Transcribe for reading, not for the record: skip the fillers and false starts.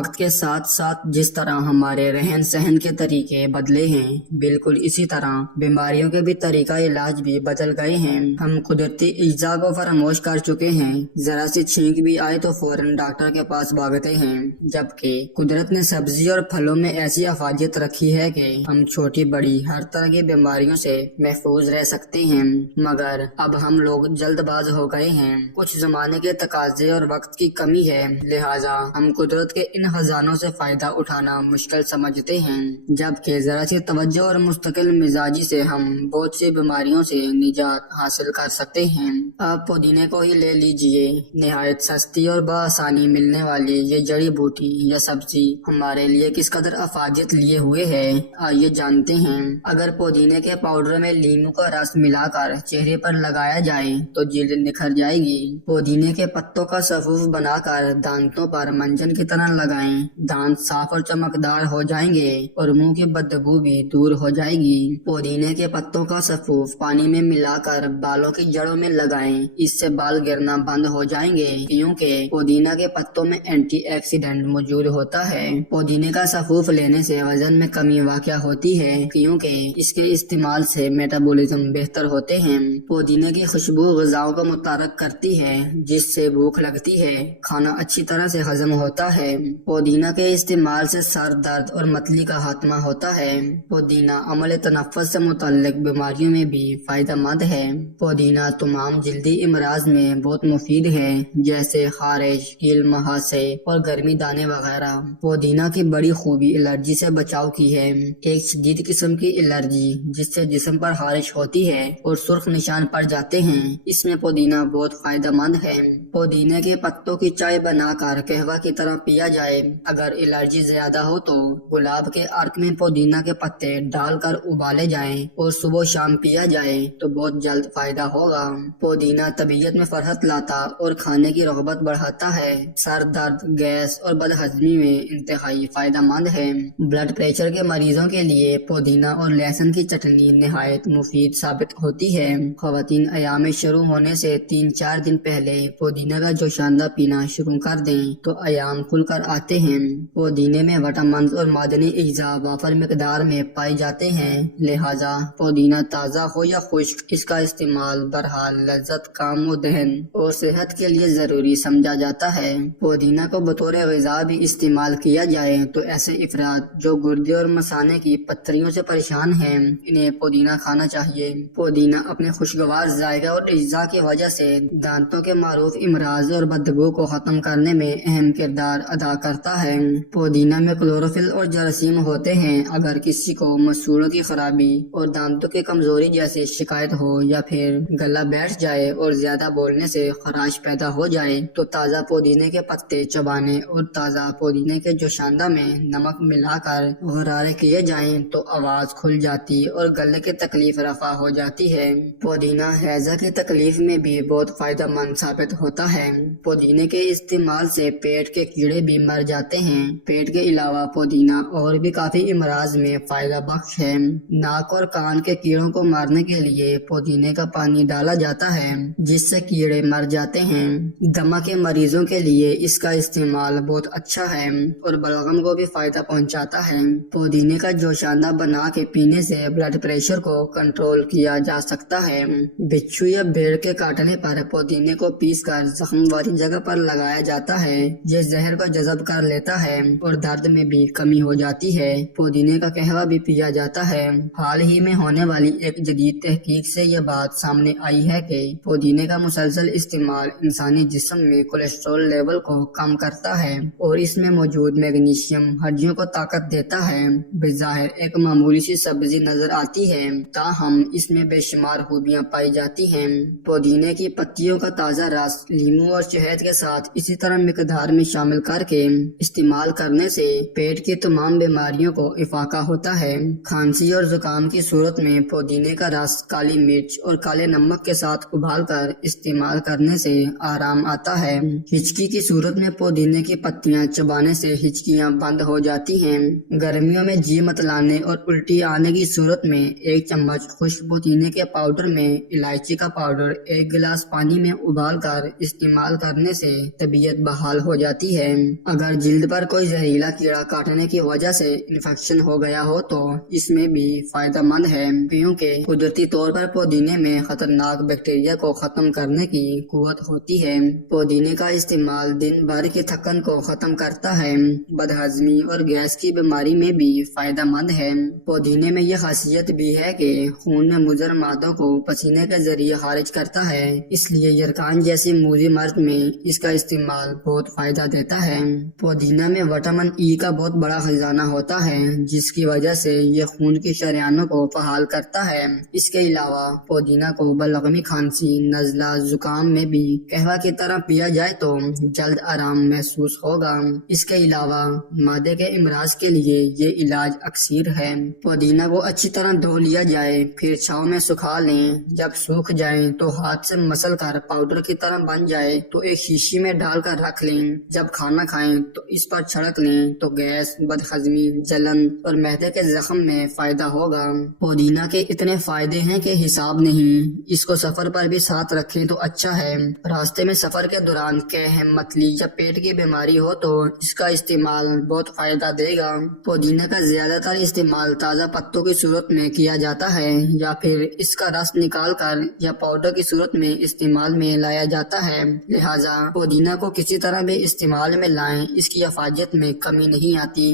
वक्त के साथ साथ जिस तरह हमारे रहन सहन के तरीके बदले हैं, बिल्कुल इसी तरह बीमारियों के भी तरीका इलाज भी बदल गए हैं। हम कुदरती इज्जा को फरामोश कर चुके हैं। जरा सी छींक भी आए तो फौरन डॉक्टर के पास भागते हैं, जबकि कुदरत ने सब्जी और फलों में ऐसी अफादियत रखी है कि हम छोटी बड़ी हर तरह की बीमारियों से महफूज रह सकते हैं। मगर अब हम लोग जल्दबाज हो गए हैं। कुछ जमाने के तकाजे और वक्त की कमी है, लिहाजा हम कुदरत के इन खजानों से फायदा उठाना मुश्किल समझते हैं, जबकि जरा सी तवज्जो और मुस्तकिल मिजाजी से हम बहुत सी बीमारियों से निजात हासिल कर सकते हैं। आप पुदीने को ही ले लीजिए। निहायत सस्ती और बआसानी मिलने वाली ये जड़ी बूटी या सब्जी हमारे लिए किस कदर अफादियत लिए हुए है, आइए जानते हैं। अगर पुदीने के पाउडर में लीमू का रस मिलाकर चेहरे पर लगाया जाए तो जिल्द निखर जाएगी। पुदीने के पत्तों का सफूफ बनाकर दांतों पर मंजन की तरह लगाएं, दांत साफ और चमकदार हो जाएंगे और मुंह की बदबू भी दूर हो जाएगी। पुदीने के पत्तों का सफूफ पानी में मिलाकर बालों की जड़ों में लगाएं, इससे बाल गिरना बंद हो जाएंगे, क्योंकि पुदीना के पत्तों में एंटीऑक्सीडेंट मौजूद होता है। पुदीने का सफूफ लेने से वजन में कमी वाक़या होती है, क्योंकि इसके इस्तेमाल से मेटाबॉलिज्म बेहतर होते हैं। पुदीने की खुशबू ग़िज़ाओं को मुतारक करती है, जिससे भूख लगती है, खाना अच्छी तरह से हजम होता है। पुदीना के इस्तेमाल से सर दर्द और मतली का खात्मा होता है। पुदीना अमल तनफ़्फ़ुस से मुतल्लिक बीमारियों में भी फायदेमंद है। पुदीना तमाम जल्दी इमराज में बहुत मुफीद है, जैसे खारिश, कील मुहासे और गर्मी दाने वगैरह। पुदीना की बड़ी खूबी एलर्जी से बचाव की है। एक शदीद किस्म की एलर्जी जिससे जिस्म पर खारिश होती है और सुर्ख निशान पड़ जाते हैं, इसमें पुदीना बहुत फायदेमंद है। पुदीने के पत्तों की चाय बनाकर कहवा की तरह पिया जाए। अगर एलर्जी ज्यादा हो तो गुलाब के अर्क में पुदीना के पत्ते डालकर उबाले जाएं और सुबह शाम पिया जाए तो बहुत जल्द फायदा होगा। पुदीना तबीयत में फरहत लाता और खाने की रग़बत बढ़ाता है। सर दर्द, गैस और बदहजमी में इंतहाई फायदेमंद है। ब्लड प्रेशर के मरीजों के लिए पुदीना और लहसुन की चटनी निहायत मुफीद साबित होती है। ख़वातीन अयाम शुरू होने से 3-4 दिन पहले पुदीना का जोशांदा पीना शुरू कर दें तो अयाम खुलकर आते हैं। पुदीने में विटामिन और मादनी अज्जा वाफर मिकदार में पाए जाते हैं, लिहाजा पुदीना ताज़ा हो या खुश्क, इसका इस्तेमाल बहरहाल लज्जत, काम व दहन और सेहत के लिए जरूरी समझा जाता है। पुदीना को बतौर ग़िज़ा भी इस्तेमाल किया जाए तो ऐसे अफराद जो गुर्दे और मसाने की पत्थरियों से परेशान हैं, इन्हें पुदीना खाना चाहिए। पुदीना अपने खुशगवार जायका और अज्जा की वजह से दांतों के मारूफ इमराज और बदबू को खत्म करने में अहम किरदार अदा करता है। पुदीना में क्लोरोफिल और जरासीम होते हैं। अगर किसी को मसूड़ों की खराबी और दांतों की कमजोरी जैसी शिकायत हो या फिर गला बैठ जाए और ज्यादा बोलने से खराश पैदा हो जाए तो ताज़ा पुदीने के पत्ते चबाने और ताज़ा पुदीने के जोशांदा में नमक मिलाकर गरारे किए जाएं तो आवाज खुल जाती और गले की तकलीफ रफा हो जाती है। पुदीना हैजा की तकलीफ में भी बहुत फायदेमंद साबित होता है। पुदीने के इस्तेमाल से पेट के कीड़े भी मर जाते हैं। पेट के अलावा पुदीना और भी काफी इमराज में फायदा बख्श है। नाक और कान के कीड़ों को मारने के लिए पुदीने का पानी डाला जाता है, जिससे कीड़े मर जाते हैं। दमा के मरीजों के लिए इसका इस्तेमाल बहुत अच्छा है और बलगम को भी फायदा पहुंचाता है। पुदीने का जोशांदा बना के पीने से ब्लड प्रेशर को कंट्रोल किया जा सकता है। बिच्छू या भेड़ के काटने पर पुदीने को पीसकर जख्म वाली जगह पर लगाया जाता है। ये जहर को जज़ब कर लेता है और दर्द में भी कमी हो जाती है। पुदीने का कहवा भी पिया जाता है। हाल ही में होने वाली एक जदीद तहकीक से यह बात सामने आई है कि पुदीने का मुसलसल इस्तेमाल इंसानी जिस्म में कोलेस्ट्रॉल लेवल को कम करता है और इसमें मौजूद मैग्नीशियम हड्डियों को ताकत देता है। बेज़ाहिर एक मामूली सी सब्जी नजर आती है, ताहम इसमें बेशुमार खूबियाँ पाई जाती हैं। पुदीने की पत्तियों का ताज़ा रस लीमू और शहद के साथ इसी तरह मिकदार में शामिल करके इस्तेमाल करने से पेट की तमाम बीमारियों को इफाका होता है। खांसी और जुकाम की सूरत में पुदीने का रस काली मिर्च और काले नमक के साथ उबालकर इस्तेमाल करने से आराम आता है। हिचकी की सूरत में पुदीने की पत्तियां चबाने से हिचकियां बंद हो जाती हैं। गर्मियों में जी मतलाने और उल्टी आने की सूरत में 1 चम्मच खुश्क पुदीने के पाउडर में इलायची का पाउडर 1 गिलास पानी में उबालकर इस्तेमाल करने से तबीयत बहाल हो जाती है। अगर अगर जल्द पर कोई जहरीला कीड़ा काटने की वजह से इन्फेक्शन हो गया हो तो इसमें भी फायदेमंद है, क्योंकि कुदरती तौर पर पुदीने में खतरनाक बैक्टीरिया को खत्म करने की कुव्वत होती है। पुदीने का इस्तेमाल दिन भर की थकन को खत्म करता है, बदहजमी और गैस की बीमारी में भी फायदेमंद है। पुदीने में यह खासियत भी है कि खून में मुज़र मादों को पसीने के जरिए खारिज करता है, इसलिए यरकान जैसी मूजी मर्ज में इसका इस्तेमाल बहुत फायदा देता है। पुदीना में विटामिन ई का बहुत बड़ा खजाना होता है, जिसकी वजह से ये खून की शरियानों को फहाल करता है। इसके अलावा पुदीना को बलगमी खांसी, नज़ला, जुकाम में भी कहवा की तरह पिया जाए तो जल्द आराम महसूस होगा। इसके अलावा मादे के इमराज के लिए ये इलाज अक्सीर है। पुदीना को अच्छी तरह धो लिया जाए, फिर छांव में सुखा लें। जब सूख जाए तो हाथ से मसल कर पाउडर की तरह बन जाए तो एक शीशी में डालकर रख लें। जब खाना खाएं तो इस पर छिड़क लें तो गैस, बदहजमी, जलन और मैदे के जख्म में फायदा होगा। पुदीना के इतने फायदे हैं कि हिसाब नहीं। इसको सफर पर भी साथ रखें तो अच्छा है। रास्ते में सफर के दौरान कह, मतली या पेट की बीमारी हो तो इसका इस्तेमाल बहुत फायदा देगा। पुदीना का ज्यादातर इस्तेमाल ताज़ा पत्तों की सूरत में किया जाता है या फिर इसका रस निकाल कर या पाउडर की सूरत में इस्तेमाल में लाया जाता है। लिहाजा पुदीना को किसी तरह भी इस्तेमाल में लाएं, इसकी अफादियत में कमी नहीं आती।